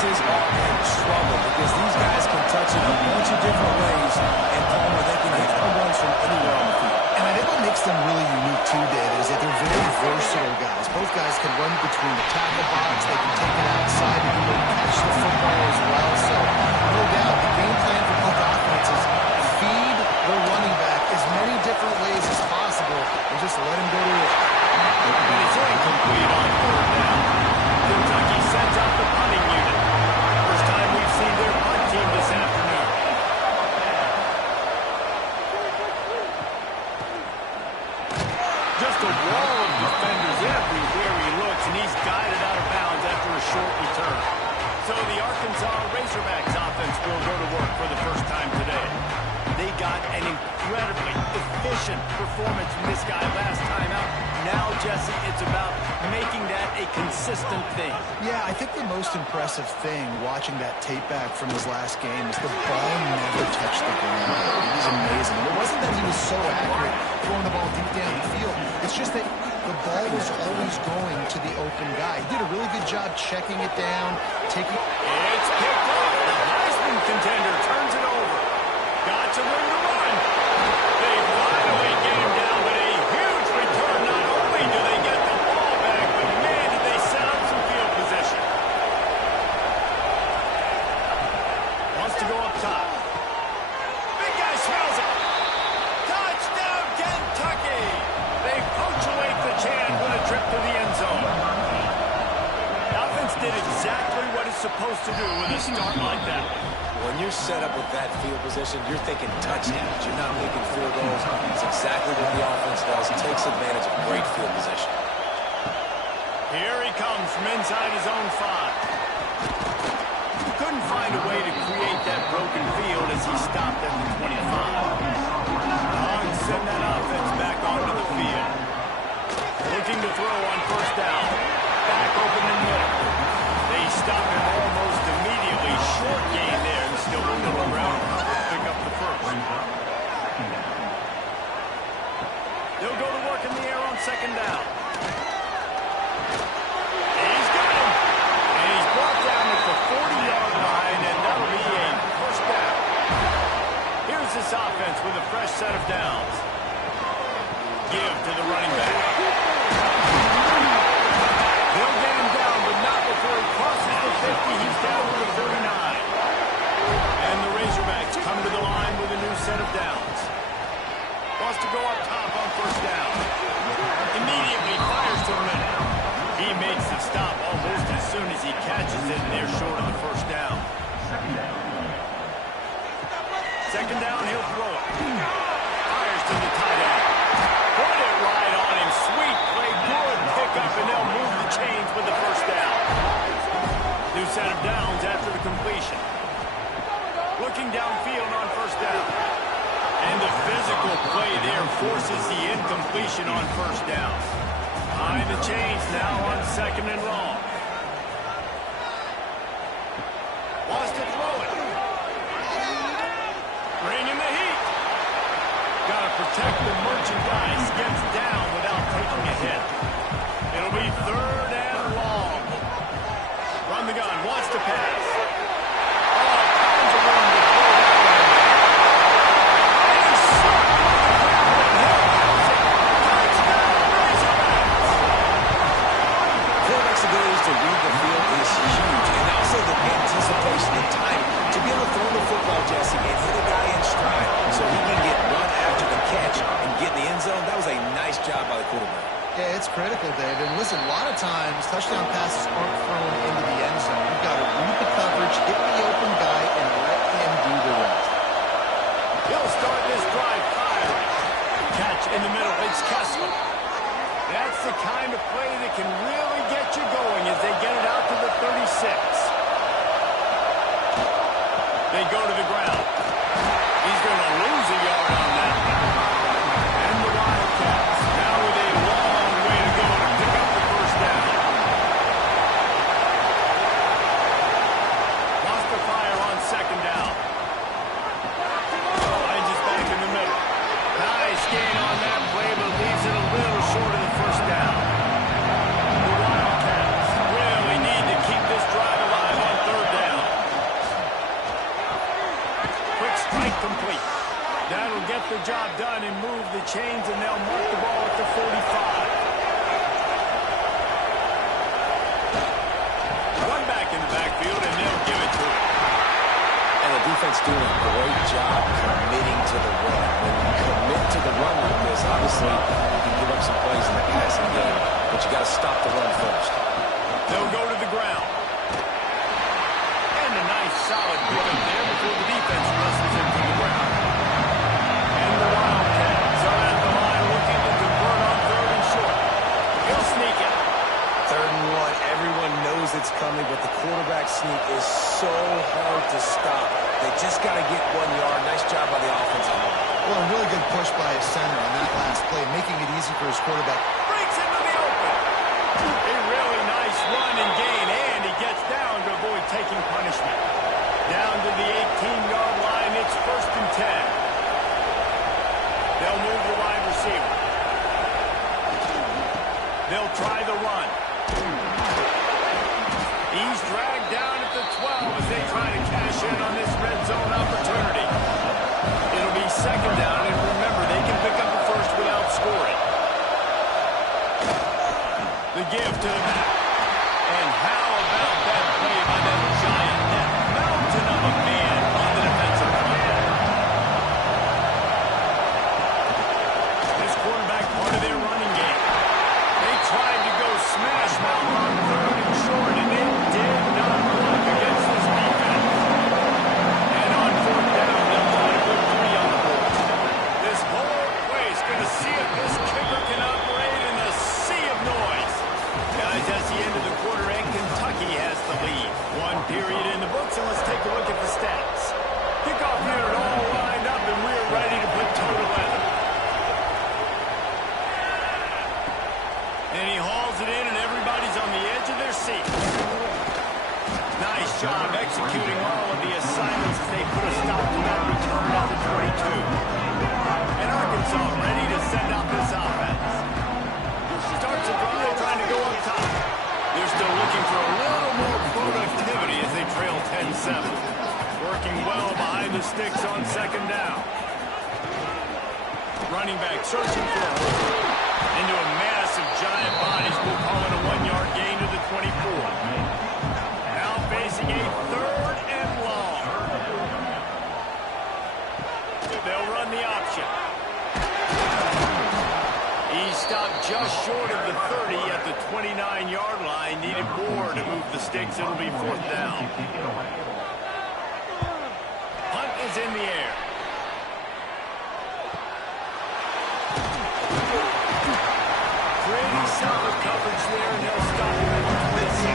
defenses are in trouble because these guys can touch it a bunch of different ways, and Palmer, they can hit home runs from anywhere on the field. And I think what makes them really unique, too, David, is that they're very versatile guys. Both guys can run between the tackle box. They can take it outside. They can really catch the football as well. So, no doubt, the game plan for both offenses, feed the running back as many different ways as possible and just let him go to work. And it's incomplete on third down. Kentucky sends out the punting unit. First time we've seen their punt team this afternoon. Just a wall of defenders everywhere he looks, and he's guided out of bounds after a short return. So the Arkansas Razorbacks offense will go to work for the first time today. They got an incredibly efficient performance from this guy last time out. Now, Jesse, it's about making that a consistent thing. Yeah, I think the most impressive thing watching that tape back from his last game is the ball never touched the ground. It was amazing. And it wasn't that he was so accurate throwing the ball deep down the field. It's just that the ball was always going to the open guy. He did a really good job checking it down, taking... It's picked off. The Heisman contender turns it over. Got to win the run. They finally get him down, but a huge return. Not only do they get the ball back, but man, did they set up some field position. Wants to go up top. Big guy smells it. Touchdown, Kentucky. They punctuate the chant with a trip to the end zone. The offense did exactly what it's supposed to do with a start like that. When you're set up with that field position, you're thinking touchdowns. You're not making field goals. It's exactly what the offense does. It takes advantage of great field position. Here he comes from inside his own 5. Couldn't find a way to create that broken field as he stopped at the 25. Hogs send that offense back onto the field. Looking to throw on first down. Back open in the middle. They stop him almost immediately. Short gain there and still in the ground. Pick up the first. They'll go to work in the air on second down. He's got him. And he's brought down at the 40-yard line, and that'll be a first down. Here's this offense with a fresh set of downs. Give to the running back. They'll get him down, but not before he crosses the 50. He's down to the 39. And the Razorbacks come to the line with a new set of downs. Wants to go up top on first down. Immediately fires to the middle. He makes the stop almost as soon as he catches it, and they're short of the first down. Second down, he'll throw it. Fires to the tight end. Put it right on him. Sweet play, good pickup, and they'll move the chains with the first down. New set of downs after the completion. Looking downfield on first down. And the physical play there forces the incompletion on first down. Behind the chains now on second and long. Wants to throw it. Bring in the heat. Got to protect the merchandise. Gets down without taking a hit. It'll be third and long. Run the gun. Wants to pass. Oh, tons of room to throw that one. And he's circled on the ground and he'll pass it. Touchdown, Razorbacks. Quarterback's ability to read the field is huge, and also the anticipation and time to be able to throw the football, Jesse, and hit a guy in stride so he can get run after the catch and get in the end zone. That was a nice job by the quarterback. Yeah, it's critical, Dave. And listen, a lot of times touchdown passes aren't thrown into the end zone. You've got to read the coverage, hit the open guy, and let him do the rest. He'll start this drive firing. Catch in the middle. It's Kessler. That's the kind of play that can really get you going as they get it out to the 36. They go to the ground. He's going to lose a yard on that. And the Wildcats now with a long way to go to pick up the first down. Wants to fire on second down. Lines is back in the middle. Nice gain on that play, but leaves it a little short of the first down. The Wildcats really need to keep this drive alive on third down. get the job done and move the chains, and they'll mark the ball at the 45. Run back in the backfield, and they'll give it to him. And the defense doing a great job committing to the run. When you commit to the run like this, obviously you can give up some plays in the passing game, but you got to stop the run first. They'll go to the ground. And a nice solid pickup there before the defense wrestles him to the ground. And the Wildcats are at the line looking to convert on 3rd and short. He'll sneak it. 3rd and 1, everyone knows it's coming, but the quarterback sneak is so hard to stop. They just got to get 1 yard. Nice job by the offensive line. Well, a really good push by his center on that last play, making it easy for his quarterback. Breaks into the open. A really nice run and gain, and he gets down to avoid taking punishment. Down to the 18-yard line, it's 1st and 10. They'll move the wide receiver. They'll try the run. He's dragged down at the 12 as they try to cash in on this red zone opportunity. It'll be 2nd down, and remember, they can pick up a first without scoring. The give to the back. And how about that play by that giant, that mountain of a man on the defensive line? This quarterback part of their running game. They tried to go smash mouth on 3rd and short, and it did not work against this defense. And on 4th down, they'll try to put 3 on the board. This whole place going to see if this kicker can operate in a sea of noise. Guys, that's the end of the quarter, and Kentucky has the lead. 1 period in the books, and let's take a look at the stats. Kickoff unit all lined up, and we're ready to put toe to leather. And he hauls it in, and everybody's on the edge of their seats. Nice job executing all of the assignments as they put a stop to that return at the 22. And Arkansas ready to send out this offense. Starts a drive trying to go up top. They're still looking for a little more productivity as they trail 10-7. Working well behind the sticks on 2nd down. Running back searching for a hole. Into a massive giant bodies. We'll call it a 1-yard gain to the 24. Now facing a 3rd and long. They'll run the option. He stopped just short of the 30 at the 29-yard line. Needed more to move the sticks. It'll be 4th down. Hunt is in the air. Pretty solid coverage there, and they'll stop him at the 26.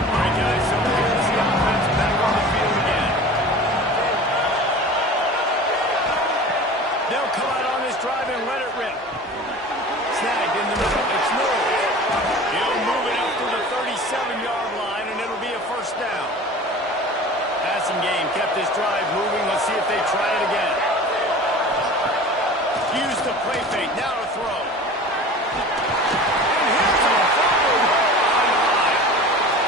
All right, guys, so here's the offense back on the field again. They'll come out on this drive and let it rip. Snagged in the middle. It's Norris. He'll move it up to the 37-yard line, and it'll be a 1st down. Passing game kept this drive moving. Let's see if they try it again. Use the play fake. Now to throw. And here's a fumble on the line.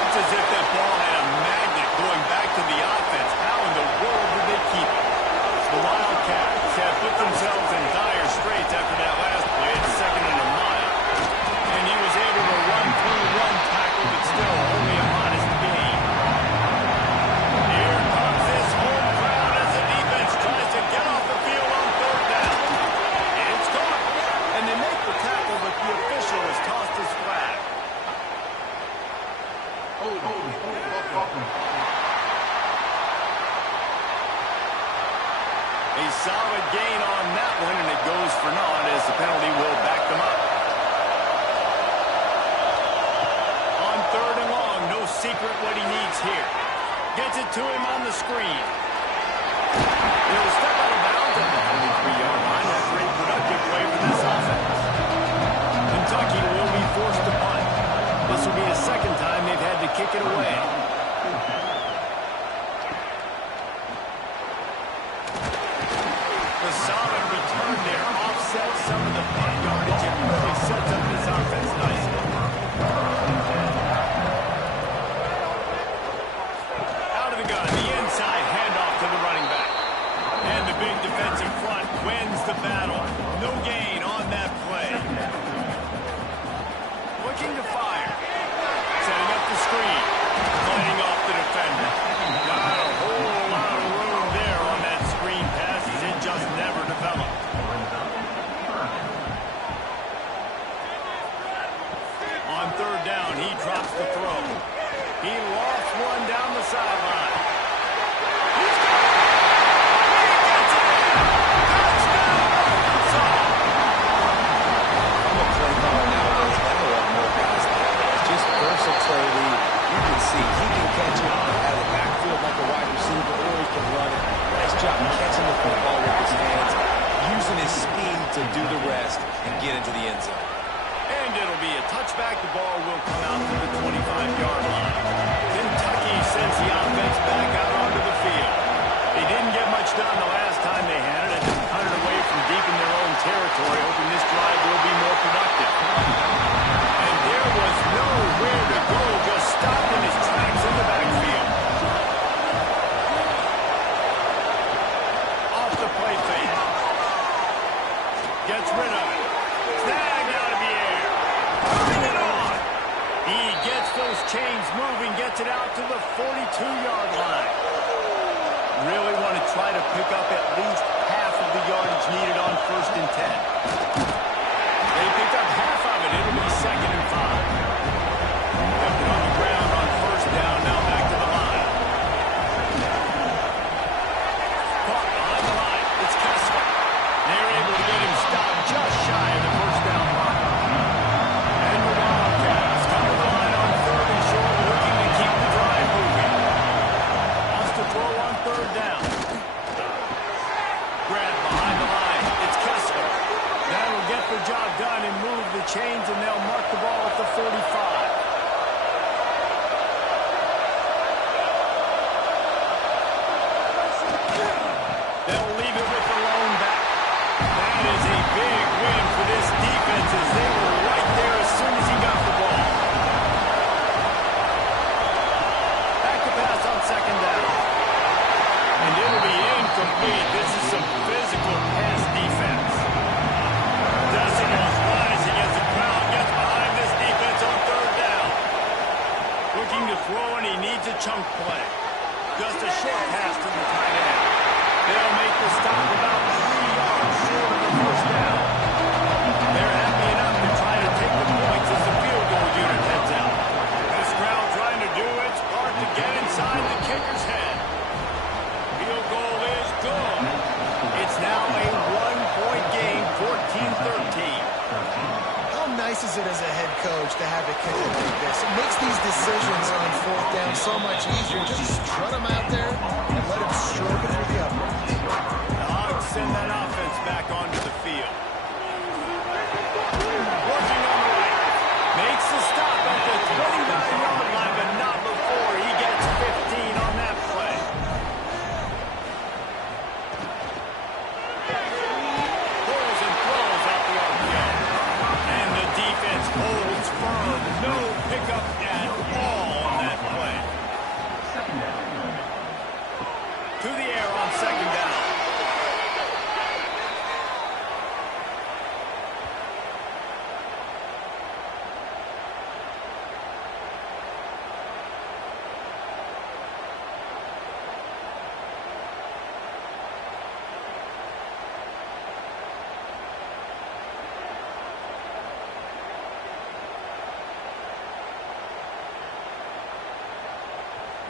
It's as if that ball had a magnet going back to the offense. How in the world did they keep it? The Wildcats have put themselves in dire straits after that last play. It's 2nd and a mile. And he was able to run through one tackle, but still only a modest gain. Here comes this home crowd as the defense tries to get off the field on 3rd down. It's caught. And they make the tackle, but the official has tossed his flag. A solid gain on that one, and it goes for naught as the penalty will back them up. On 3rd and long, no secret what he needs here. Gets it to him on the screen. He'll step out of bounds at the 23-yard line. A great productive play for this offense. Kentucky will be forced to punt. This will be the 2nd time they've had to kick it away. The solid return there offsets some of the punt yardage and really sets up this offense nicely. Out of the gun, the inside handoff to the running back. And the big defensive front wins the battle. No gain on that play. Looking to fire. Setting up the screen. Playing off the defender. Not a whole lot of room there on that screen pass as it just never developed. On third down, he drops the throw. He lost one down the sideline. He's got it. He gets it in. Touchdown, Arkansas. I'm a play caller nowadays, but I don't want more guys like that. It's just versatility. You can see he can catch it out of the backfield like a wide receiver, or he can run it. Nice job catching the football with his hands, using his speed to do the rest and get into the end zone. And it'll be a touchback. The ball will come out to the 25-yard line. Kentucky sends the offense back out onto the field. They didn't get much done the last time they had it, and just punted away from deep in their own territory, hoping this drive will be more productive. And there was nowhere to go, just stopped in his tracks in the backfield. Off the play fake. Gets rid of it. Snagged out of the air. Putting it on. He gets those chains moving, gets it out to the 42-yard line. Really want to try to pick up at least half of the yardage needed on 1st and 10. They pick up half of it. It'll be 2nd and 5. Left it on the ground on 1st down. Now back to the line. Caught behind the line. It's Kessler. They're able to get him stopped just shy of the 1st down mark. And the Wildcats come to the line on 3rd and short, looking to keep the drive moving. Wants to throw on 3rd down. Grab behind the line. It's Kessler. That'll get the job done and move the chains, and they'll mark the ball at the 45. They'll leave it with the lone back. That is a big win for this defense as they were right there as soon as he got the ball. Back to pass on 2nd down. And it'll be incomplete. This is some physical pass defense. Decimals rising as the crowd gets behind this defense on 3rd down. Looking to throw, and he needs a chunk play. Just a short pass to the tight end. They'll make the stop about 3 yards short of the 1st down. They're happy enough to try to take the points as the field goal unit heads out. This crowd trying to do its part to get inside the kicker's head. Field goal is good. It's now a 1-point game, 14-13. How nice is it as a head coach to have a kicker like this? It makes these decisions on 4th down so much easier. Just strut him out there and let him stroke it through the uprights. The Hogs send that offense back onto the field. Working on the right. Makes the stop at the 29-yard line, but not before he gets 15 on that play. Pulls and throws out the RPO. And the defense holds firm. No pickup at all on that play. To the air on 2nd down.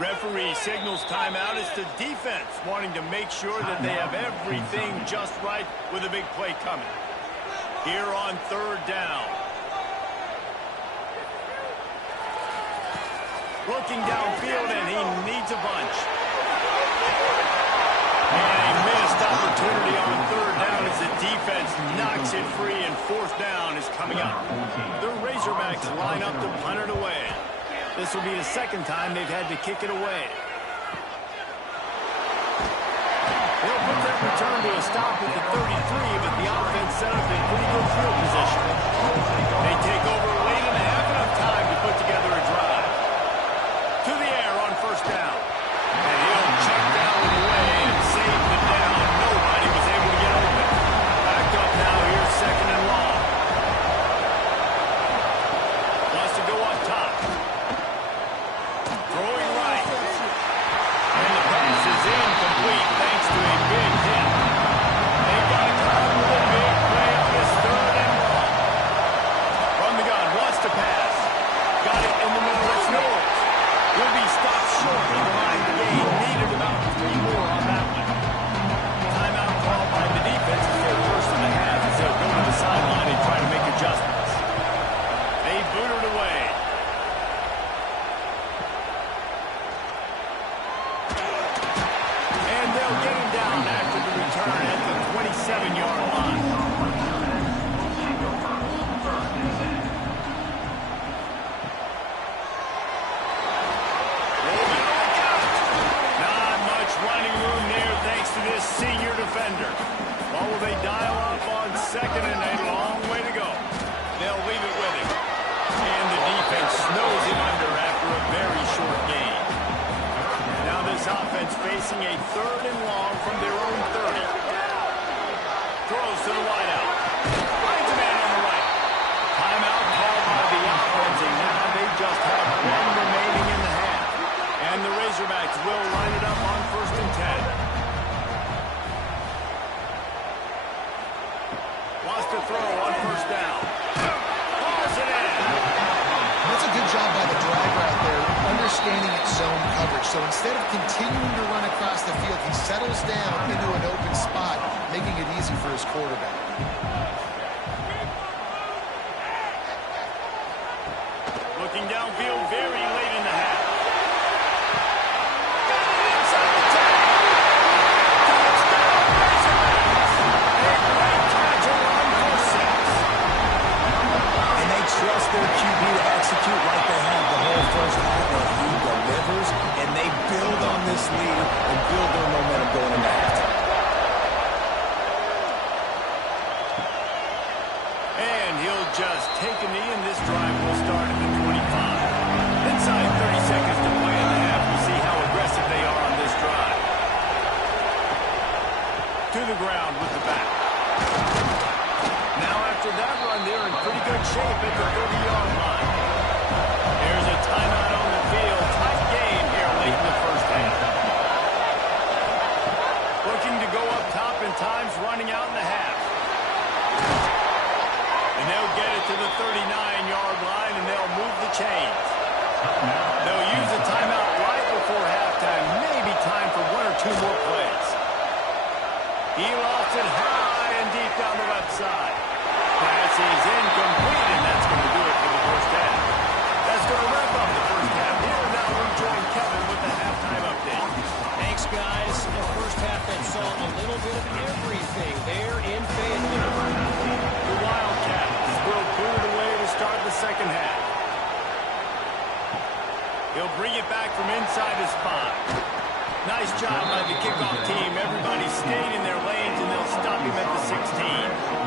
Referee signals timeout. It's the defense wanting to make sure that they have everything just right with a big play coming. Here on 3rd down. Looking downfield, and he needs a bunch. And a missed opportunity on 3rd down as the defense knocks it free, and 4th down is coming up. The Razorbacks line up to punt it away. This will be the 2nd time they've had to kick it away. They'll put that return to a stop at the 33, but the offense set up in pretty good field position. They take over late and have enough time to put together a drive. To the air on 1st down. And he'll check down and away and save the down. Nobody was able second and a long way to go. They'll leave it with him. And the defense snows him under after a very short gain. Now this offense facing a 3rd and long from their own 30. Throws to the wideout. Finds a man on the right. Timeout called by the offense, and now they just have 1 remaining in the half. And the Razorbacks will line it up on 1st and 10. Wants to throw on 1st down. Balls it in. That's a good job by the driver out there, understanding its zone coverage. So instead of continuing to run across the field, he settles down into an open spot, making it easy for his quarterback. Looking downfield very late in the half. Trust their QB to execute like they have the whole first half, and he delivers, and they build on this lead and build their momentum going into halftime. And he'll just take a knee, and this drive will start at the 25. Inside 30 seconds to play in the half. We'll see how aggressive they are on this drive. To the ground with the back. Now after that run, they're in pretty good shape at the 30-yard line. There's a timeout on the field. Tight game here late in the first half. Looking to go up top, and time's running out in the half. And they'll get it to the 39-yard line, and they'll move the chains. They'll use a timeout right before halftime. Maybe time for 1 or 2 more plays. He lost it high and deep down the left side. Pass is incomplete, and that's going to do it for the first half. That's going to wrap up the first half. Here now we join Kevin with the halftime update. Thanks, guys. The first half that saw a little bit of everything there in Fayetteville. The Wildcats will clear the way to start the second half. He'll bring it back from inside his spot. Nice job by the kickoff team. Everybody stayed in their lanes, and they'll stop him at the 16.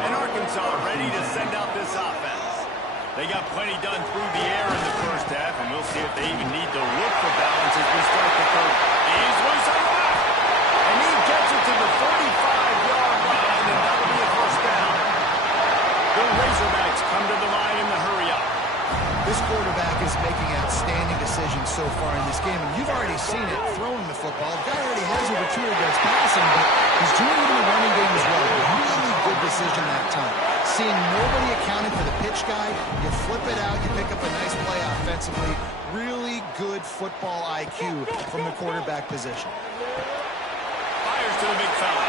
And Arkansas ready to send out this offense. They got plenty done through the air in the first half, and we'll see if they even need to look for balance as we start the third. He's loose on the left, and he gets it to the 45-yard line, and that'll be a first down. The Razorbacks come to the line in the hurry-up. This quarterback is making outstanding decisions so far in this game, and you've already seen it throwing the football. The guy already has over 2 yards passing, but he's doing it in the running game as well. Really good decision that time. Seeing nobody accounting for the pitch guy, you flip it out, you pick up a nice play offensively. Really good football IQ from the quarterback position. Fires to the big fella.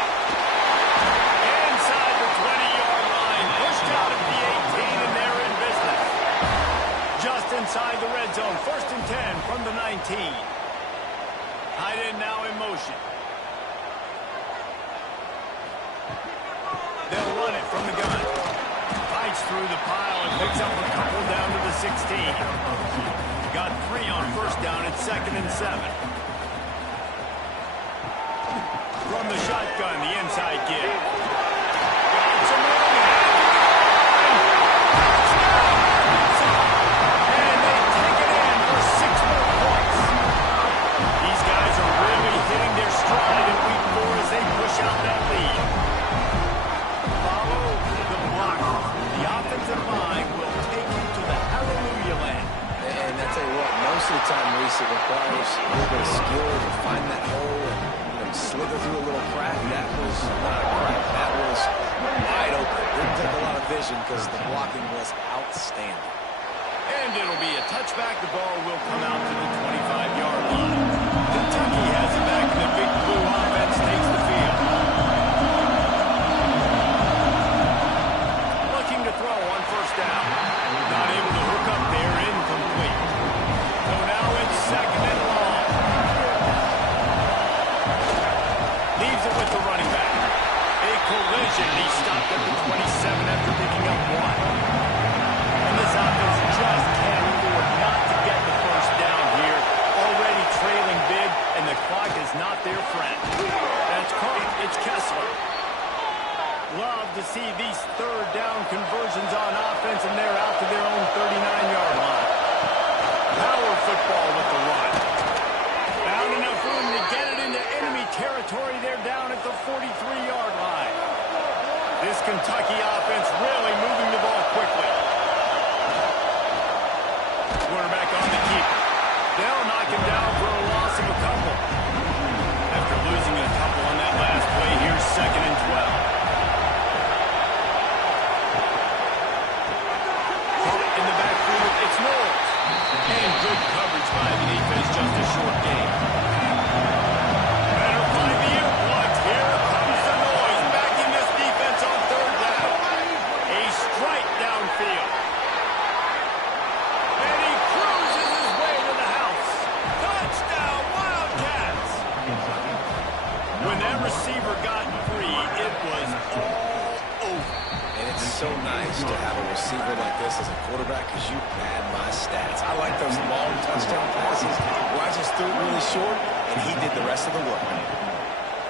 Inside the 20-yard line, pushed out at the 18, and they're in business. Just inside the red zone, 1st and 10 from the 19. Tight end now in motion. They'll run it from the gun. Fights through the pile and picks up a couple down to the 16. Got 3 on 1st down at 2nd and 7. From the shotgun, the inside give. Got some room. And they take it in for 6 more points. These guys are really hitting their stride in week 4 as they push out that lead. Follow the block. The offensive line will take you to the hallelujah land. And I tell you what, most of the time, Reese, it requires a little bit of skill to find that hole and slither through a little crack. That was not a crack. That was wide open. Didn't take a lot of vision because the blocking was outstanding. And it'll be a touchback. The ball will come out to the 25-yard line. Kentucky has it back, and the big blue offense takes the field. Looking to throw on 1st down. Not able to hook up there, incomplete. So now it's 2nd and long. Leaves it with the running back. A collision. He stopped at the 27 after picking up 1. And this offense just can't afford not to get the 1st down here. Already trailing big, and the clock is not their friend. That's caught. to see these third down conversions on offense, and they're out to their own 39-yard line. Power football with the run. Found enough room to get it into enemy territory. They're down at the 43-yard line. This Kentucky offense really moving the ball quickly. Quarterback on the keeper. They'll knock him down for a loss of a couple. After losing a couple on that last play, here's 2nd and 12. Caught in the backfield, it's Knowles. And good coverage by the defense, just a short gain. Better find the earplugs. Here comes the noise, backing this defense on 3rd down. A strike downfield. And he cruises his way to the house. Touchdown, Wildcats! When that receiver got free, it was all over. And it's so nice to have a receiver like this as a quarterback because you pad my stats. I like those long touchdown passes where I just threw it really short and he did the rest of the work.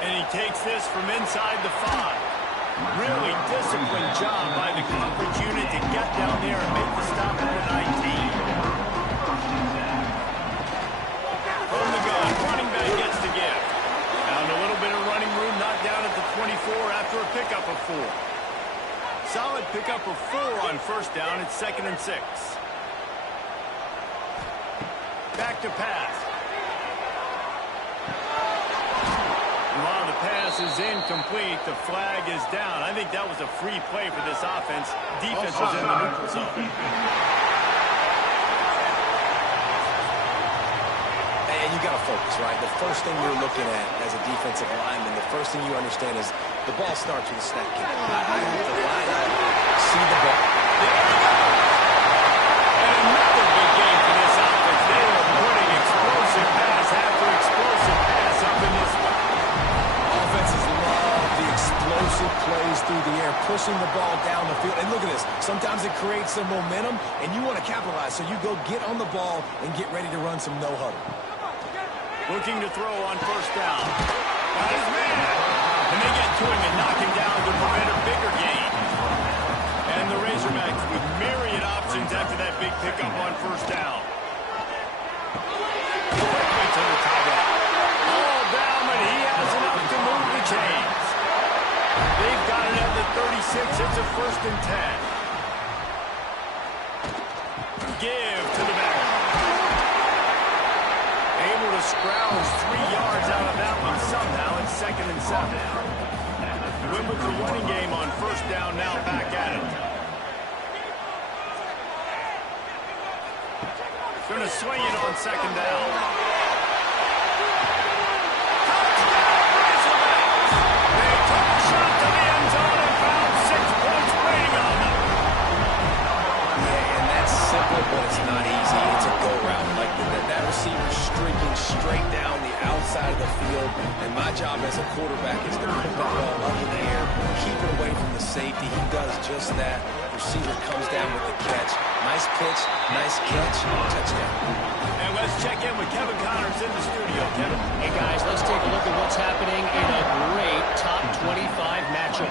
And he takes this from inside the 5. Really disciplined job by the coverage unit to get down there and make the stop at the 19. From the gun, running back gets the gift. Found a little bit of running room, not down at the 24 after a pickup of 4. Solid pickup of 4 on 1st down. It's 2nd and 6. Back to pass. While the pass is incomplete, the flag is down. I think that was a free play for this offense. Defense was in the neutral zone. And you got to focus, right? The first thing you're looking at as a defensive lineman, the first thing you understand is the ball starts with a snap kick. I have to line up, see the ball. There we go! And another big game for this offense. They are putting explosive pass after explosive pass up in this one. Offenses love the explosive plays through the air, pushing the ball down the field. And look at this. Sometimes it creates some momentum, and you want to capitalize. So you go get on the ball and get ready to run some no-huddle. Looking to throw on 1st down. Got his man. And they get to him and knock him down to prevent a bigger gain. And the Razorbacks with myriad options after that big pickup on 1st down. Quickly to the tight end. All down, but he has enough to move the chains. They've got it at the 36. It's a 1st and 10. Give to the back. Able to scrounge 3 yards out of that one somehow. It's 2nd and 7. Win with the running game on 1st down, now back at it. Going to swing it on 2nd down. Touchdown, Razorbacks! They took a shot to the end zone and found 6 points waiting on them. Yeah, and that's simple, but it's not easy. It's a go route. Like that receiver streaking straight down the outside of the field. And my job as a quarterback is to put the ball up in the air, keep it away from the safety. He does just that. Receiver comes down with the catch. Nice pitch, nice catch, touchdown. And let's check in with Kevin Connors in the studio. Kevin. Hey, guys, let's take a look at what's happening in a great top 25 matchup.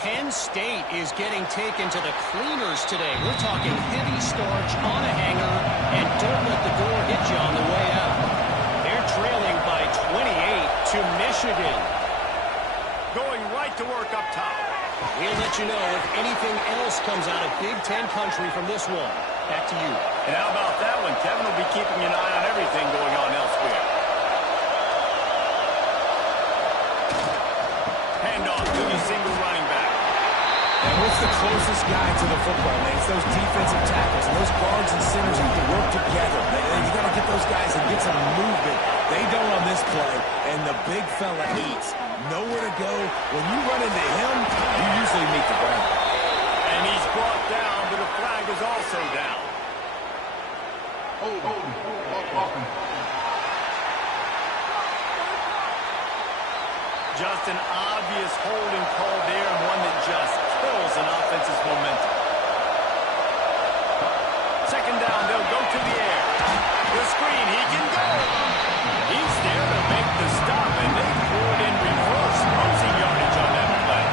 Penn State is getting taken to the cleaners today. We're talking heavy starch on a hanger, and don't let the door hit you on the way out. They're trailing by 28 to Michigan. Going right to work up top. We'll let you know if anything else comes out of Big Ten country from this one. Back to you. And how about that one? Kevin will be keeping an eye on everything going on elsewhere. Handoff to the single running back. And what's the closest guy to the football, man? It's those defensive tackles. And those guards and centers have to work together. You got to get those guys and get some movement. They don't on this play, and the big fella eats. Nowhere to go. When you run into him, you usually meet the ground. And he's brought down, but a flag is also down. Just an obvious holding call there, and one that just kills an offense's momentum. 2nd down, they'll go to the air. The screen, he can go. He's there to make the stop, and they threw it in reverse, losing yardage on that play.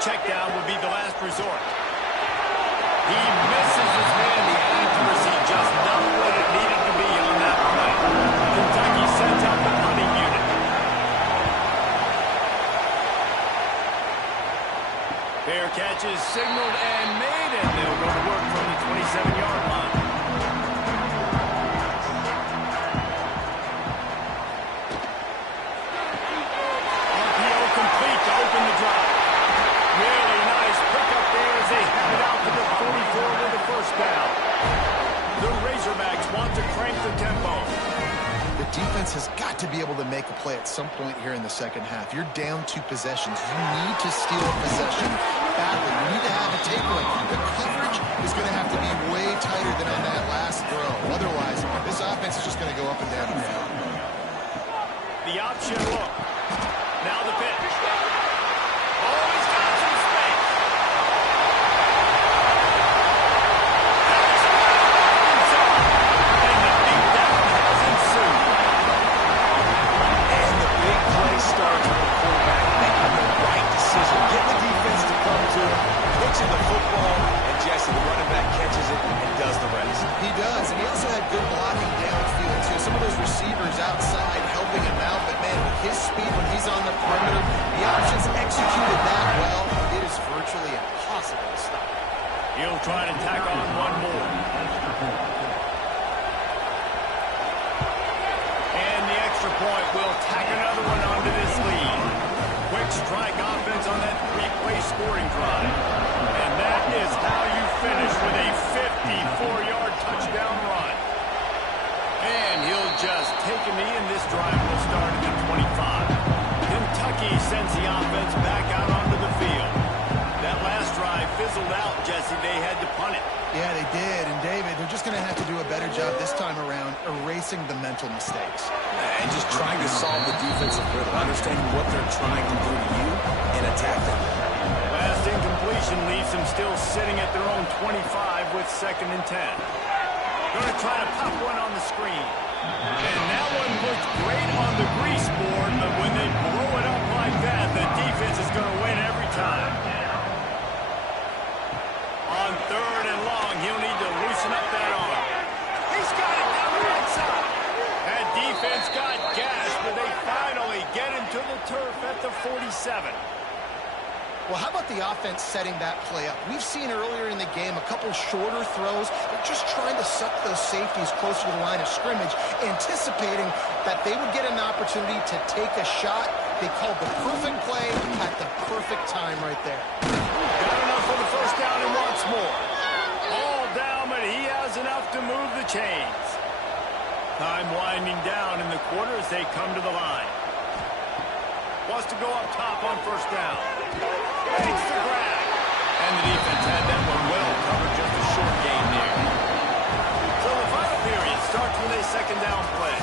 check down would be the last resort. He misses his man. The accuracy just not what it needed to be on that play. Kentucky sends out the punting unit. Fair catch is signaled and made, and they'll go to work from the 27-yard line. RPO complete to open the drive. Really nice pickup there as they have it out to the 44 with the first down. The Razorbacks want to crank the tempo. The defense has got to be able to make a play at some point here in the second half. You're down 2 possessions. You need to steal a possession badly. You need to have a takeaway. The coverage is going to have to be way tighter than on that last throw. Otherwise, this offense is just going to go up and down the field. The option look. Now the pitch. Oh, he's got some space. And the beatdown has ensued. And the big play starts with the quarterback making the right decision. Get the defense to come to him, pitching the football, and Jesse, the running back, catches it and does the rest. He does, and he also had good blocking downfield, too. Some of those receivers outside helping him out, but, man, with his speed when he's on the perimeter, the options executed that well. It is virtually impossible to stop. He'll try to tack on one more. And the extra point will tack another one onto this lead. Quick strike offense on that 3-play scoring drive. And that is how you finish with a 54-yard touchdown run. And he'll just take a knee, and this drive will start at the 25. Kentucky sends the offense back out onto the field. That last drive fizzled out, Jesse. They had to punt it. Yeah, they did. And, David, they're just going to have to do a better job this time around erasing the mental mistakes. And just trying to solve the defensive riddle, understanding what they're trying to do to you and attack them. Last incompletion leaves them still sitting at their own 25 with 2nd and 10. Going to try to pop one on the screen. And that one looked great on the grease board, but when they blow it up like that, the defense is going to win every time. On 3rd and long, he'll need to loosen up that arm. He's got it down the right side. That defense got gashed, but they finally get him to the turf at the 47. Well, how about the offense setting that play up? We've seen earlier in the game a couple shorter throws. They're just trying to suck those safeties closer to the line of scrimmage, anticipating that they would get an opportunity to take a shot. They called the perfect play at the perfect time right there. Got enough for the first down and wants more. All down, but he has enough to move the chains. Time winding down in the quarter as they come to the line. Wants to go up top on first down. Makes the grab. And the defense had that one well covered, just a short gain there. So the final period starts with a 2nd down play.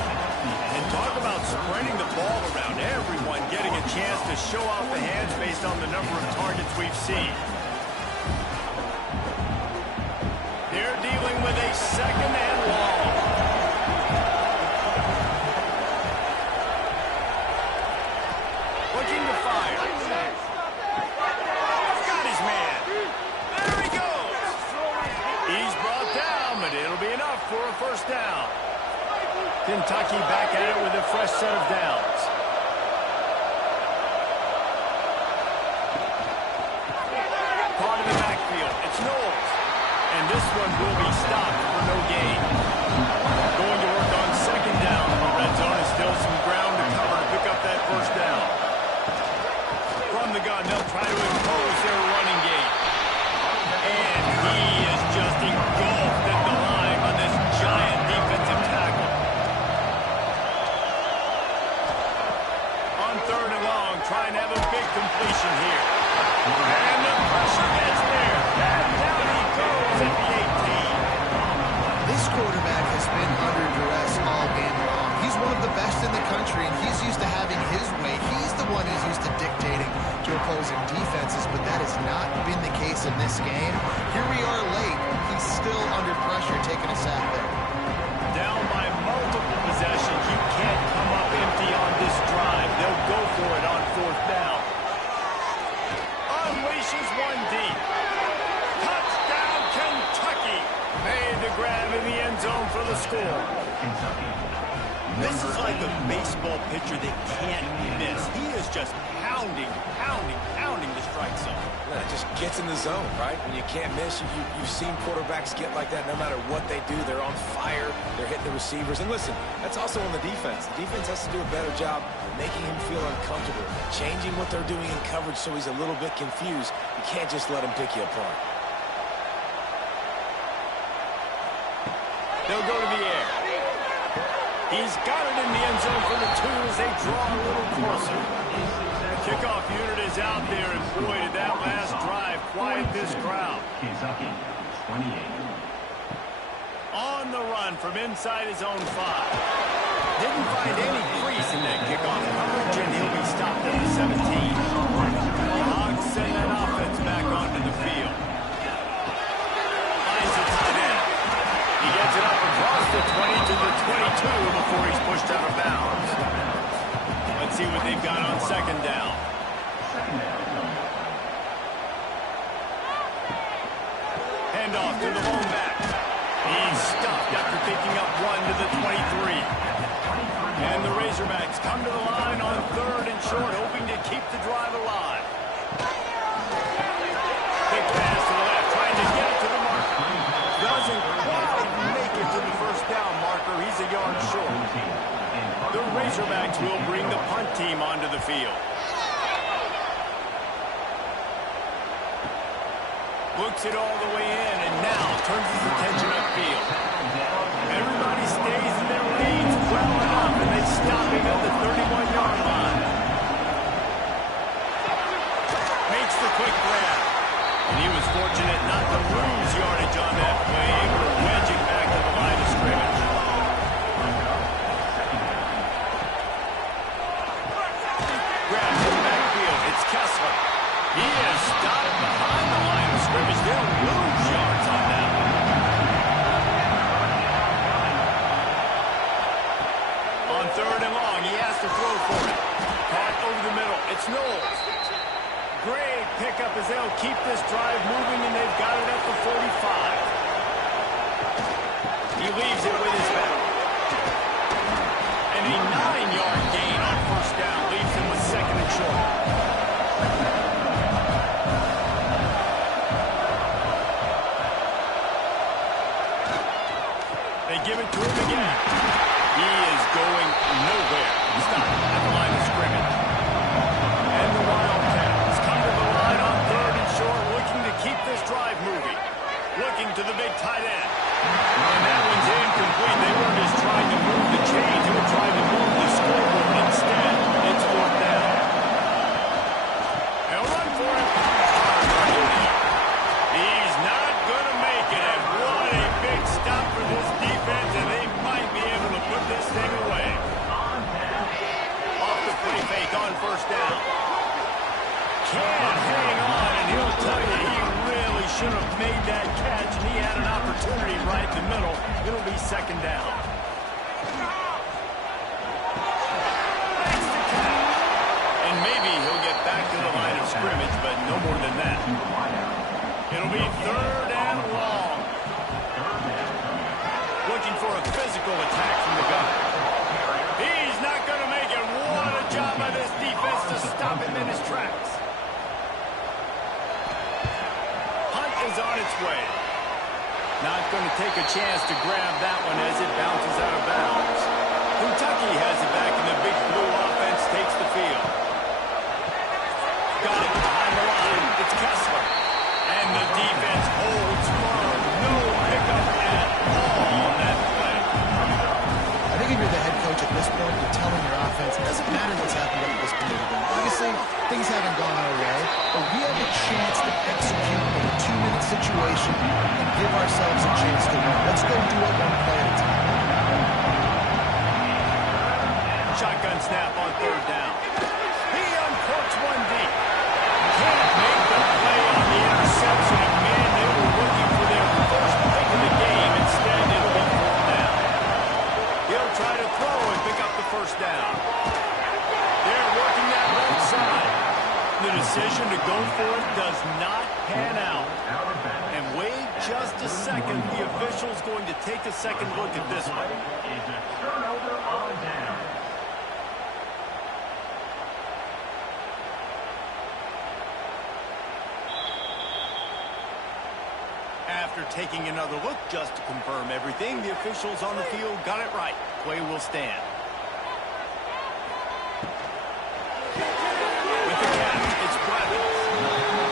And talk about spreading the ball around. Everyone getting a chance to show off the hands based on the number of targets we've seen. They're dealing with a 2nd and long. Looking to fire. Got his man. There he goes. He's brought down, but it'll be enough for a first down. Kentucky back at it with a fresh set of downs. Caught in the backfield. It's Knowles. And this one will be stopped for no gain. Going to work on 2nd down. The red zone is still some ground to cover to pick up that first down. From the gun, they'll try to impose their running game. And he is just engulfed at the line on this giant defensive tackle. On 3rd and long, trying to have a big completion here. And the pressure gets there. And down he goes at the 18. This quarterback has been under duress all game long. He's one of the best in the country, and he's used to having his way. He's the one who's used to dictating to opposing defenses, but that has not been the case in this game. Here we are late. He's still under pressure, taking a sack there. Down by multiple possessions. You can't come up empty on this drive. They'll go for it on 4th down. Unleashing a baseball pitcher that can't miss. He is just pounding the strike zone. Yeah, it just gets in the zone, right? When you can't miss, you've seen quarterbacks get like that no matter what they do. They're on fire. They're hitting the receivers. And listen, that's also on the defense. The defense has to do a better job making him feel uncomfortable, changing what they're doing in coverage so he's a little bit confused. You can't just let him pick you apart. They'll go to the air. He's got it in the end zone for the 2 as they draw a little closer. The kickoff unit is out there, and boy, did that last drive quiet this crowd. Kentucky, 28. On the run from inside his own 5. Didn't find any crease in that kickoff coverage, and he'll be stopped at the 17. The Hogs send that offense back onto the field. Finds the tight end. He gets it up across the 20 to the 22 before he's pushed out of bounds. Let's see what they've got on second down. Handoff to the lone back. He's stuffed after picking up 1 to the 23. And the Razorbacks come to the line on 3rd and short, hoping to keep the drive alive. Big pass to the left, trying to get it to the marker. Doesn't quite make it to the first down marker. He's a yard short. The Razorbacks will bring the punt team onto the field. Looks it all the way in, and now turns his attention upfield. Everybody stays in their lanes well enough, and they stop him at the 31-yard line. Makes the quick grab. And he was fortunate not to lose yardage on that play, able to wedge it back to the line of scrimmage. Grabs in the backfield. It's Kessler. He is stopped behind the line of scrimmage. They'll lose yards on that one. On 3rd and long, he has to throw for it. Caught over the middle. It's Knowles. Great pickup as they'll keep this drive moving, and they've got it at the 45. He leaves it with his back. And a 9-yard gain on first down leaves him with 2nd and short. They give it to him again. He is going nowhere. Stop at the line of scrimmage. And the Wildcats come to the line on 3rd and short, looking to keep this drive moving. Looking to the big tight end. And that one's incomplete. They weren't just trying to move the chains. They were trying to move the scoreboard. Instead, it's 4th down. They'll run for it. He's not going to make it. And what a big stop for this defense, and they might be able to put this thing away. Off the play fake on first down. Can't hang on, and he'll tell you he really should have made that catch, and he had an opportunity right in the middle. It'll be 2nd down. Makes the catch. And maybe he'll get back to the line of scrimmage, but no more than that. It'll be 3rd and long. Looking for a physical attack from the gun. He's not going to make it. What a job by this defense to stop him in his tracks. Hunt is on its way. Not going to take a chance to grab that one as it bounces out of bounds. Kentucky has it back, and the big blue offense takes the field. Got it behind the line. It's Kessler. And the defense holds firm. No pickup at all on that play. I think if you're the head coach at this point, you're telling your offense, it doesn't matter what's happened up to this point. Obviously, things haven't gone our way, but we have a chance to execute in a 2-minute situation and give ourselves a chance to win. Let's go do it one play at a time. Shotgun snap on 3rd down. He uncorks one deep. Can't make the play on the interception, and man, they were looking for their first pick of the game. Instead, it'll be 4th down. He'll try to throw and pick up the first down. They're working that left side. The decision to go for it does not pan out. And wait just a second. The official's going to take a second look at this one. after taking another look just to confirm everything, the officials on the field got it right. Play will stand. With the catch, it's Bradley.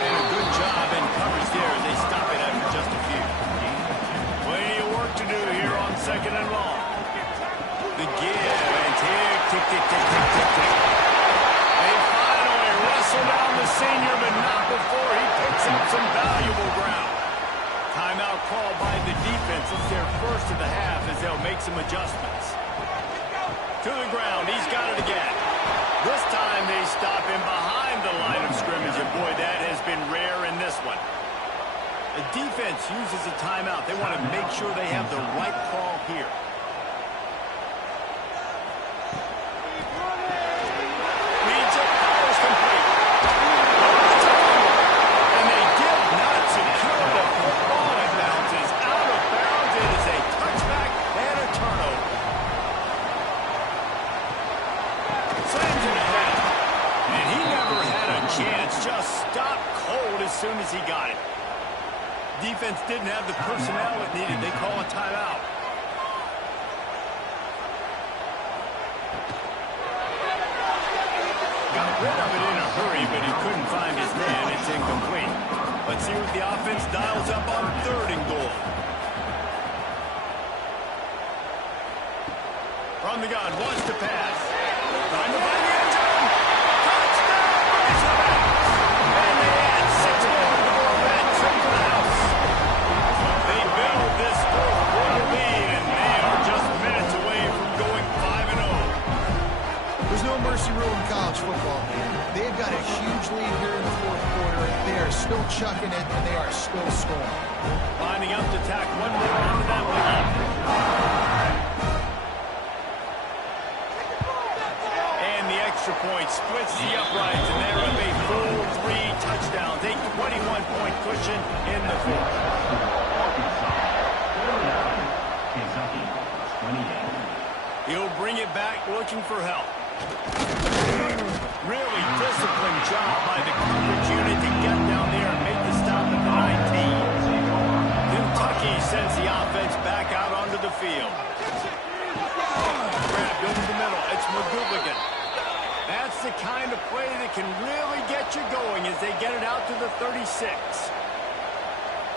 And a good job in coverage there as they stop it after just a few. Plenty of work to do here on 2nd and long. The give and tick, tick, tick, tick, tick, tick, tick. They finally wrestle down the senior, but not before he picks up some valuable ground. Timeout called by the defense. It's their first of the half as they'll make some adjustments. To the ground, he's got it again. This time they stop him behind the line of scrimmage, and boy, that has been rare in this one. The defense uses a timeout. They want to make sure they have the right call here. Leads it, fires complete. And they did not secure the football. It bounces out of bounds. It is a touchback and a turnover. Slams it down. And he never had a chance. Just stopped cold as soon as he got it. Defense didn't have the personnel it needed. They call a timeout. Got rid of it in a hurry, but he couldn't find his man. It's incomplete. Let's see what the offense dials up on 3rd and goal. From the gun, wants to pass. Trying to find the end zone. Touchdown, Razorbacks! And they add 6 more for that trip to the house. They build this 4th-quarter lead, and they are just minutes away from going 5-0. There's no mercy rule in college football, man. They've got a huge lead here in the 4th quarter. They are still chucking it, and they are still scoring. Lining up to tack one more onto that lead. And the extra point splits the uprights, and they're up a full 3 touchdowns. A 21-point cushion in the 4th. Kentucky, 28. He'll bring it back looking for help. Really disciplined job by the coverage unit to get down there and make the stop at the 19. Kentucky sends the offense back out onto the field. Grabbed over the middle. It's McGooligan. That's the kind of play that can really get you going as they get it out to the 36.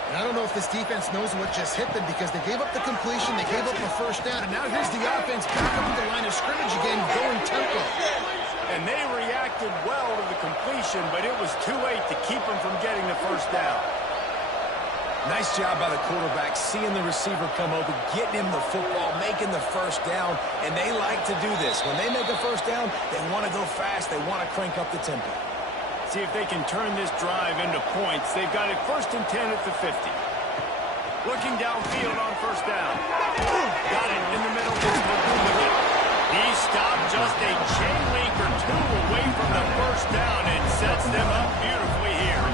And I don't know if this defense knows what just hit them because they gave up the completion, they gave up the 1st down, and now here's the offense back up at the line of scrimmage again, going tempo. And they reacted well to the completion, but it was too late to keep them from getting the 1st down. Nice job by the quarterback, seeing the receiver come open, getting him the football, making the 1st down, and they like to do this. When they make a 1st down, they want to go fast, they want to crank up the tempo. See if they can turn this drive into points. They've got it 1st and 10 at the 50. Looking downfield on 1st down. Got it in the middle. He stopped just a chain link or 2 away from the 1st down and sets them up beautifully here.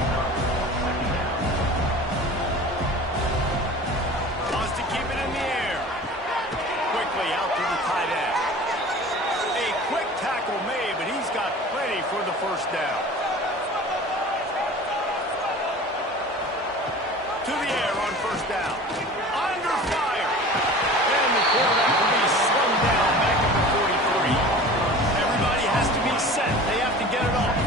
Wants to keep it in the air. Quickly out to the tight end. A quick tackle made, but he's got plenty for the 1st down. To the air on 1st down. Under fire. And the quarterback will be slung down back at the 43. Everybody has to be set. They have to get it off.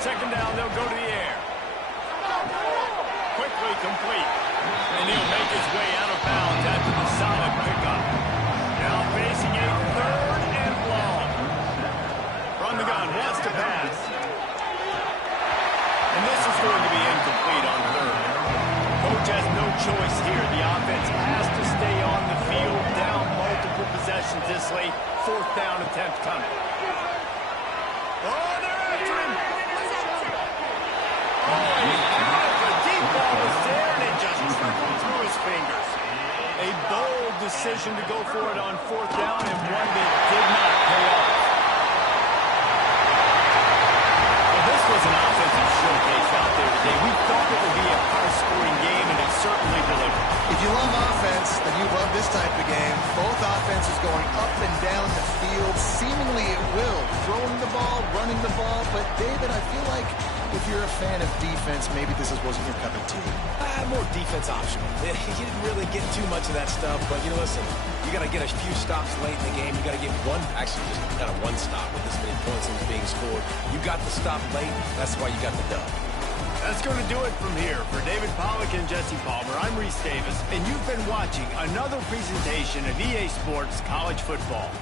2nd down, they'll go to the air. Quickly complete. And he'll make his way out of bounds after the solid pickup. Now facing a 3rd and long. From the gun, wants to pass. And this is going to be incomplete on 3rd. Coach has no choice here. The offense has to stay on the field, down multiple possessions this late. 4th down attempt coming. Oh, they're after him. Oh, he had it. The deep ball was there, and it just trickled through his fingers. A bold decision to go for it on 4th down, and one that did not pay off. This was an offensive showcase out there today. We thought it would be a high-scoring game, and it certainly delivered. If you love offense, then you love this type of game. Both offenses going up and down the field, seemingly at will. Throwing the ball, running the ball. But, David, I feel like if you're a fan of defense, maybe this wasn't your cup of tea. More defense optional. You didn't really get too much of that stuff, but, listen, you got to get a few stops late in the game. You got to get actually just kind of one stop with this many points being scored. You got the stop late. That's why you got the dub. That's going to do it from here. For David Pollack and Jesse Palmer, I'm Reese Davis, and you've been watching another presentation of EA Sports College Football.